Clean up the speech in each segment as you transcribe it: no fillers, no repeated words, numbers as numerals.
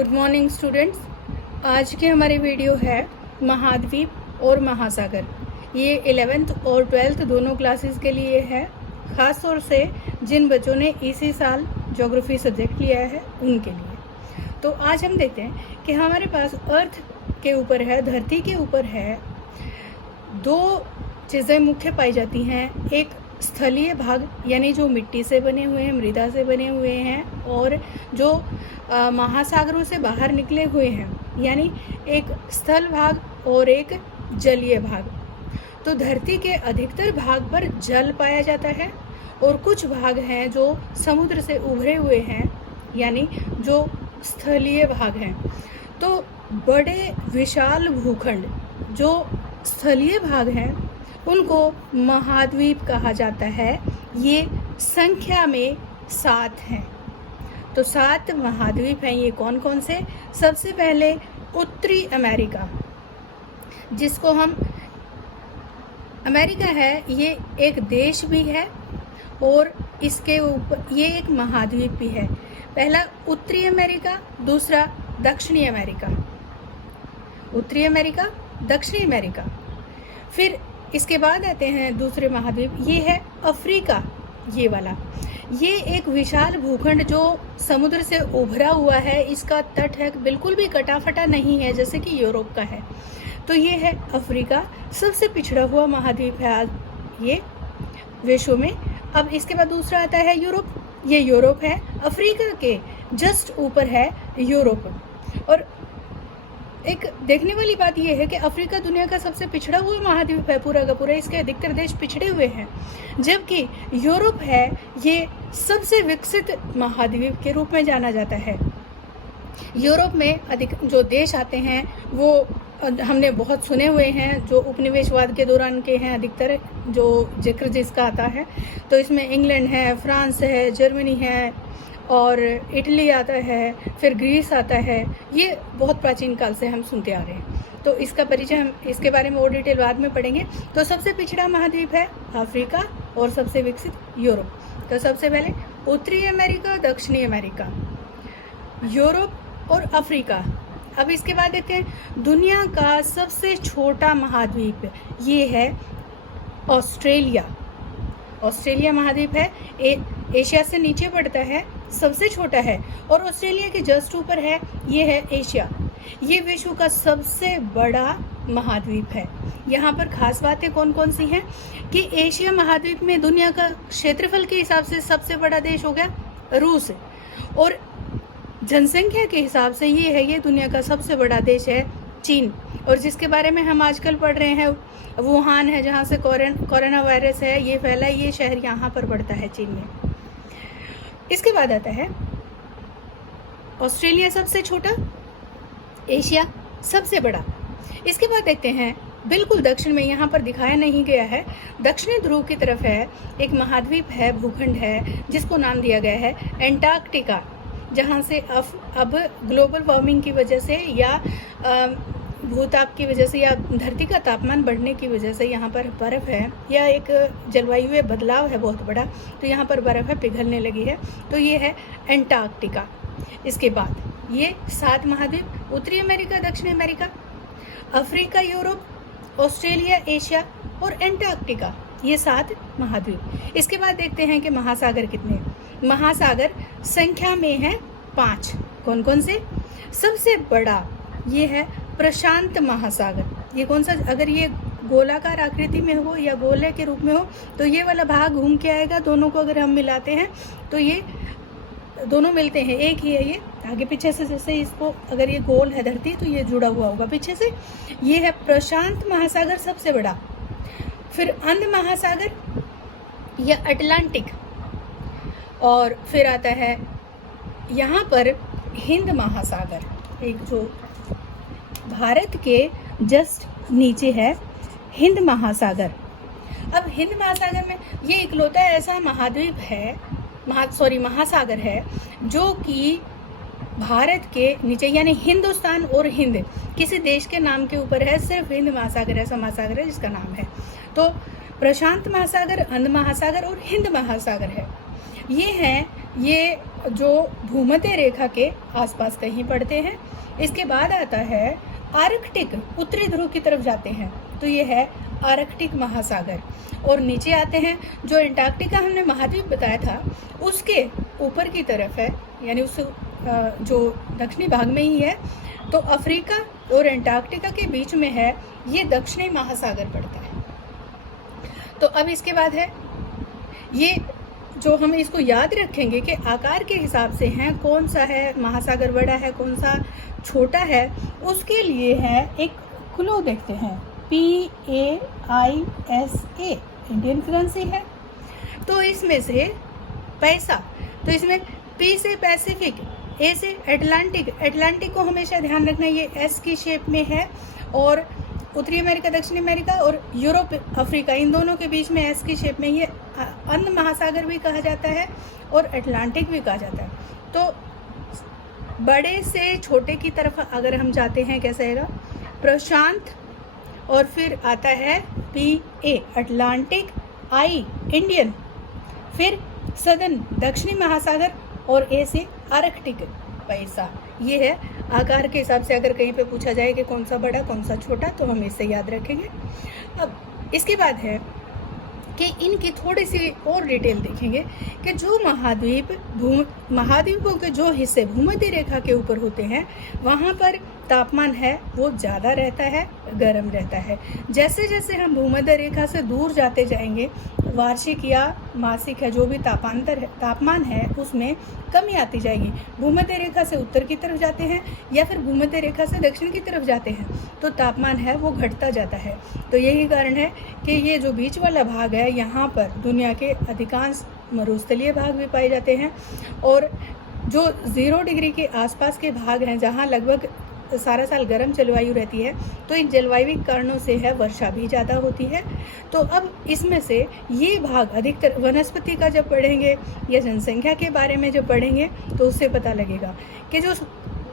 Good morning students. आज के हमारी वीडियो है महाद्वीप और महासागर। ये 11th और 12th दोनों क्लासेस के लिए है, ख़ास तौर से जिन बच्चों ने इसी साल ज्योग्राफी सब्जेक्ट लिया है उनके लिए। तो आज हम देखते हैं कि हमारे पास अर्थ के ऊपर है, धरती के ऊपर है, दो चीज़ें मुख्य पाई जाती हैं। एक स्थलीय भाग यानी जो मिट्टी से बने हुए हैं, मृदा से बने हुए हैं, और जो महासागरों से बाहर निकले हुए हैं यानी एक स्थल भाग और एक जलीय भाग। तो धरती के अधिकतर भाग पर जल पाया जाता है और कुछ भाग हैं जो समुद्र से उभरे हुए हैं यानी जो स्थलीय भाग हैं। तो बड़े विशाल भूखंड जो स्थलीय भाग हैं उनको महाद्वीप कहा जाता है। ये संख्या में 7 हैं। तो 7 महाद्वीप हैं। ये कौन कौन से? सबसे पहले उत्तरी अमेरिका, जिसको हम अमेरिका है, ये एक देश भी है और इसके ऊपर ये एक महाद्वीप भी है। पहला उत्तरी अमेरिका, दूसरा दक्षिणी अमेरिका। उत्तरी अमेरिका, दक्षिणी अमेरिका। फिर इसके बाद आते हैं दूसरे महाद्वीप, ये है अफ्रीका। ये वाला ये एक विशाल भूखंड जो समुद्र से उभरा हुआ है। इसका तट है बिल्कुल भी कटा फटा नहीं है जैसे कि यूरोप का है। तो ये है अफ्रीका, सबसे पिछड़ा हुआ महाद्वीप है आज ये विश्व में। अब इसके बाद दूसरा आता है यूरोप। ये यूरोप है, अफ्रीका के जस्ट ऊपर है यूरोप। और एक देखने वाली बात यह है कि अफ्रीका दुनिया का सबसे पिछड़ा हुआ महाद्वीप है पूरा का पूरा। इसके अधिकतर देश पिछड़े हुए हैं, जबकि यूरोप है ये सबसे विकसित महाद्वीप के रूप में जाना जाता है। यूरोप में अधिक जो देश आते हैं वो हमने बहुत सुने हुए हैं, जो उपनिवेशवाद के दौरान के हैं अधिकतर, जो जिक्र जिसका आता है। तो इसमें इंग्लैंड है, फ्रांस है, जर्मनी है और इटली आता है, फिर ग्रीस आता है। ये बहुत प्राचीन काल से हम सुनते आ रहे हैं। तो इसका परिचय हम इसके बारे में और डिटेल बाद में पढ़ेंगे। तो सबसे पिछड़ा महाद्वीप है अफ्रीका और सबसे विकसित यूरोप। तो सबसे पहले उत्तरी अमेरिका, दक्षिणी अमेरिका, यूरोप और अफ्रीका। अब इसके बाद देखते हैं दुनिया का सबसे छोटा महाद्वीप, ये है ऑस्ट्रेलिया। ऑस्ट्रेलिया महाद्वीप है, एशिया से नीचे पड़ता है, सबसे छोटा है और ऑस्ट्रेलिया के जस्ट ऊपर है, ये है एशिया। ये विश्व का सबसे बड़ा महाद्वीप है। यहाँ पर खास बातें कौन कौन सी हैं कि एशिया महाद्वीप में दुनिया का क्षेत्रफल के हिसाब से सबसे बड़ा देश हो गया रूस, और जनसंख्या के हिसाब से ये दुनिया का सबसे बड़ा देश है चीन। और जिसके बारे में हम आजकल पढ़ रहे हैं वुहान है, जहाँ से कोरोना वायरस है ये फैला, ये शहर यहाँ पर पड़ता है चीन में। इसके बाद आता है ऑस्ट्रेलिया सबसे छोटा, एशिया सबसे बड़ा। इसके बाद देखते हैं बिल्कुल दक्षिण में, यहाँ पर दिखाया नहीं गया है, दक्षिणी ध्रुव की तरफ है एक महाद्वीप है, भूखंड है, जिसको नाम दिया गया है एंटार्क्टिका। जहाँ से अब ग्लोबल वार्मिंग की वजह से या भूताप की वजह से या धरती का तापमान बढ़ने की वजह से यहाँ पर बर्फ़ है, या एक जलवायु में बदलाव है बहुत बड़ा, तो यहाँ पर बर्फ़ है पिघलने लगी है। तो ये है एंटार्क्टिका। इसके बाद ये 7 महाद्वीप, उत्तरी अमेरिका, दक्षिणी America, Africa, Europe, Australia, Asia और एंटार्क्टिका, ये 7 महाद्वीप। इसके बाद देखते हैं कि महासागर कितने हैं। महासागर संख्या में है 5। कौन कौन से? सबसे बड़ा ये है प्रशांत महासागर। ये कौन सा? अगर ये गोलाकार आकृति में हो या गोले के रूप में हो तो ये वाला भाग घूम के आएगा। दोनों को अगर हम मिलाते हैं तो ये दोनों मिलते हैं, एक ही है ये। आगे पीछे से जैसे इसको अगर ये गोल है धरती तो ये जुड़ा हुआ होगा पीछे से। ये है प्रशांत महासागर सबसे बड़ा। फिर अंध महासागर या अटलांटिक, और फिर आता है यहाँ पर हिंद महासागर, एक जो भारत के जस्ट नीचे है हिंद महासागर। अब हिंद महासागर में ये इकलौता ऐसा महाद्वीप है, महासागर है जो कि भारत के नीचे यानी हिंदुस्तान और हिंद किसी देश के नाम के ऊपर है। सिर्फ हिंद महासागर ऐसा महासागर है जिसका नाम है। तो प्रशांत महासागर, अंध महासागर और हिंद महासागर है। ये हैं ये जो भूमध्य रेखा के आसपास कहीं पड़ते हैं। इसके बाद आता है आर्कटिक, उत्तरी ध्रुव की तरफ जाते हैं तो ये है आर्कटिक महासागर। और नीचे आते हैं जो एंटार्क्टिका हमने महाद्वीप बताया था उसके ऊपर की तरफ है, यानी उस जो दक्षिणी भाग में ही है, तो अफ्रीका और एंटार्क्टिका के बीच में है, ये दक्षिणी महासागर पड़ता है। तो अब इसके बाद है ये जो हम इसको याद रखेंगे कि आकार के हिसाब से हैं, कौन सा है महासागर बड़ा है, कौन सा छोटा है, उसके लिए है एक क्लू देखते हैं, PAISA इंडियन करेंसी है। तो इसमें से पैसा, तो इसमें P से पैसिफिक, A से अटलांटिक, अटलांटिक को हमेशा ध्यान रखना ये S की शेप में है, और उत्तरी अमेरिका, दक्षिणी अमेरिका और यूरोप, अफ्रीका, इन दोनों के बीच में एस की शेप में ये अंध महासागर भी कहा जाता है और अटलांटिक भी कहा जाता है। तो बड़े से छोटे की तरफ अगर हम जाते हैं कैसा रहेगा, प्रशांत, और फिर आता है PA अटलांटिक, I इंडियन, फिर सदर्न दक्षिणी महासागर और A से आर्कटिक पैसा। ये है आकार के हिसाब से, अगर कहीं पे पूछा जाए कि कौन सा बड़ा कौन सा छोटा तो हम इससे याद रखेंगे। अब इसके बाद है कि इनकी थोड़ी सी और डिटेल देखेंगे कि जो महाद्वीपों के जो हिस्से भूमध्य रेखा के ऊपर होते हैं वहाँ पर तापमान है वो ज़्यादा रहता है, गर्म रहता है। जैसे जैसे हम भूमध्य रेखा से दूर जाते जाएंगे, वार्षिक या मासिक है जो भी तापमान है उसमें कमी आती जाएगी। भूमध्य रेखा से उत्तर की तरफ जाते हैं या फिर भूमध्य रेखा से दक्षिण की तरफ जाते हैं तो तापमान है वो घटता जाता है। तो यही कारण है कि ये जो बीच वाला भाग है यहाँ पर दुनिया के अधिकांश मरुस्थलीय भाग भी पाए जाते हैं, और जो 0 डिग्री के आसपास के भाग हैं जहाँ लगभग सारा साल गर्म जलवायु रहती है, तो इन जलवायु कारणों से है वर्षा भी ज़्यादा होती है। तो अब इसमें से ये भाग अधिकतर वनस्पति का जब पढ़ेंगे या जनसंख्या के बारे में जब पढ़ेंगे तो उससे पता लगेगा कि जो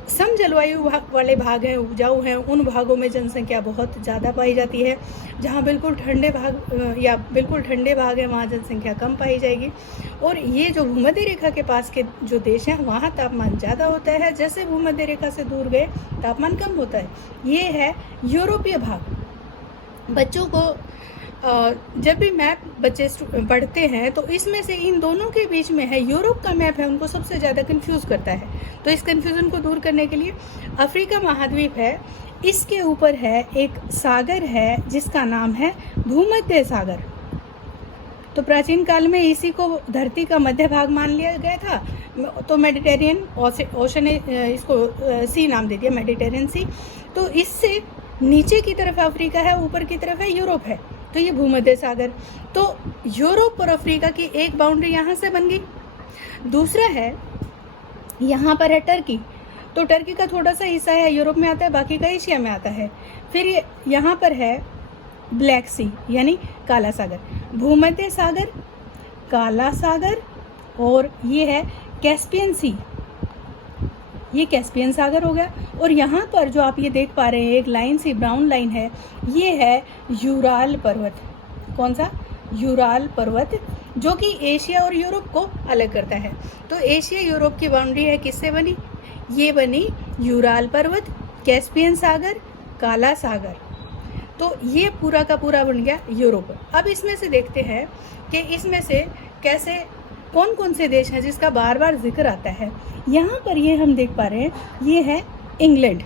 सम जलवायु वाले भाग हैं, उपजाऊ हैं, उन भागों में जनसंख्या बहुत ज़्यादा पाई जाती है। जहाँ बिल्कुल ठंडे भाग या बिल्कुल ठंडे भाग है वहाँ जनसंख्या कम पाई जाएगी। और ये जो भूमध्य रेखा के पास के जो देश हैं वहाँ तापमान ज़्यादा होता है, जैसे भूमध्य रेखा से दूर गए तापमान कम होता है। ये है यूरोपीय भाग। बच्चों को जब भी मैप बच्चे पढ़ते हैं तो इसमें से इन दोनों के बीच में है यूरोप का मैप है, उनको सबसे ज़्यादा कंफ्यूज करता है। तो इस कंफ्यूजन को दूर करने के लिए अफ्रीका महाद्वीप है, इसके ऊपर है एक सागर है जिसका नाम है भूमध्य सागर। तो प्राचीन काल में इसी को धरती का मध्य भाग मान लिया गया था, तो मेडिटेरियन ओशन, इसको सी नाम दे दिया, मेडिटेरियन सी। तो इससे नीचे की तरफ अफ्रीका है, ऊपर की तरफ है यूरोप है, तो ये भूमध्य सागर। तो यूरोप और अफ्रीका की एक बाउंड्री यहाँ से बन गई। दूसरा है यहाँ पर है टर्की, तो टर्की का थोड़ा सा हिस्सा है यूरोप में आता है, बाकी का एशिया में आता है। फिर ये यहाँ पर है ब्लैक सी यानी काला सागर, भूमध्य सागर, काला सागर, और ये है कैस्पियन सी, ये कैस्पियन सागर हो गया। और यहाँ पर जो आप ये देख पा रहे हैं एक लाइन सी ब्राउन लाइन है, ये है यूराल पर्वत। कौन सा? यूराल पर्वत, जो कि एशिया और यूरोप को अलग करता है। तो एशिया यूरोप की बाउंड्री है किससे बनी? ये बनी यूराल पर्वत, कैस्पियन सागर, काला सागर। तो ये पूरा का पूरा बन गया यूरोप। अब इसमें से देखते हैं कि इसमें से कैसे कौन कौन से देश हैं जिसका बार बार जिक्र आता है। यहाँ पर ये हम देख पा रहे हैं, ये है इंग्लैंड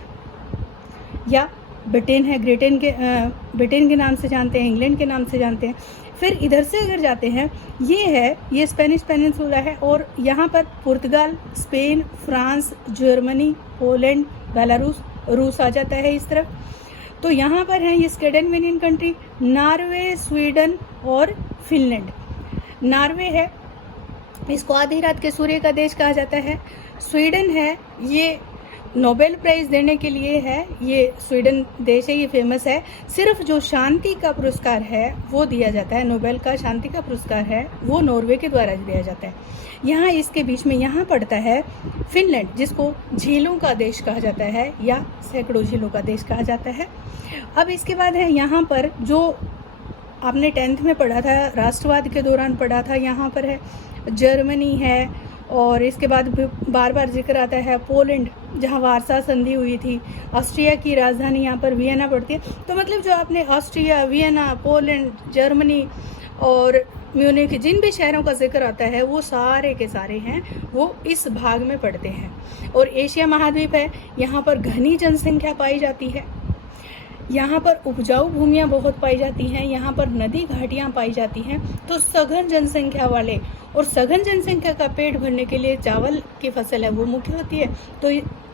या ब्रिटेन है, ब्रिटेन के नाम से जानते हैं, इंग्लैंड के नाम से जानते हैं। फिर इधर से अगर जाते हैं, ये स्पेनिश पेनिनसुला है, और यहाँ पर Portugal, Spain, France, Germany, Poland, Belarus, रूस आ जाता है इस तरफ। तो यहाँ पर है ये स्कैंडिनेवियन कंट्री, नॉर्वे, स्वीडन और फिनलैंड। नॉर्वे है, इसको आधी रात के सूर्य का देश कहा जाता है। स्वीडन है, ये नोबेल प्राइज़ देने के लिए है, ये स्वीडन देश है, ये फेमस है। सिर्फ जो शांति का पुरस्कार है वो दिया जाता है, नोबेल का शांति का पुरस्कार है वो नॉर्वे के द्वारा दिया जाता है। यहाँ इसके बीच में यहाँ पड़ता है फिनलैंड, जिसको झीलों का देश कहा जाता है या सैकड़ों झीलों का देश कहा जाता है। अब इसके बाद है यहाँ पर जो आपने 10th में पढ़ा था, राष्ट्रवाद के दौरान पढ़ा था, यहाँ पर है जर्मनी है, और इसके बाद बार बार जिक्र आता है पोलैंड, जहाँ वारसा संधि हुई थी। ऑस्ट्रिया की राजधानी यहाँ पर वियना पड़ती है। तो मतलब जो आपने ऑस्ट्रिया, वियना, पोलैंड, जर्मनी और म्यूनिख, जिन भी शहरों का जिक्र आता है वो सारे के सारे हैं वो इस भाग में पड़ते हैं। और एशिया महाद्वीप है, यहाँ पर घनी जनसंख्या पाई जाती है, यहाँ पर उपजाऊ भूमियाँ बहुत पाई जाती हैं, यहाँ पर नदी घाटियाँ पाई जाती हैं। तो सघन जनसंख्या वाले, और सघन जनसंख्या का पेट भरने के लिए चावल की फसल है वो मुख्य होती है। तो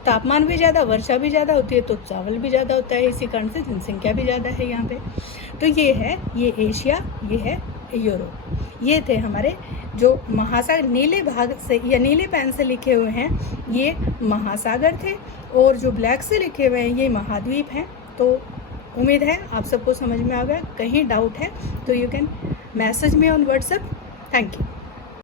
तापमान भी ज़्यादा, वर्षा भी ज़्यादा होती है, तो चावल भी ज़्यादा होता है, इसी कारण से जनसंख्या भी ज़्यादा है यहाँ पे। तो ये है, ये एशिया, ये है यूरोप। ये थे हमारे जो महासागर, नीले भाग से या नीले पेन से लिखे हुए हैं ये महासागर थे, और जो ब्लैक से लिखे हुए हैं ये महाद्वीप हैं। तो उम्मीद है आप सबको समझ में आ गया। कहीं डाउट है तो you can message me on WhatsApp. Thank you.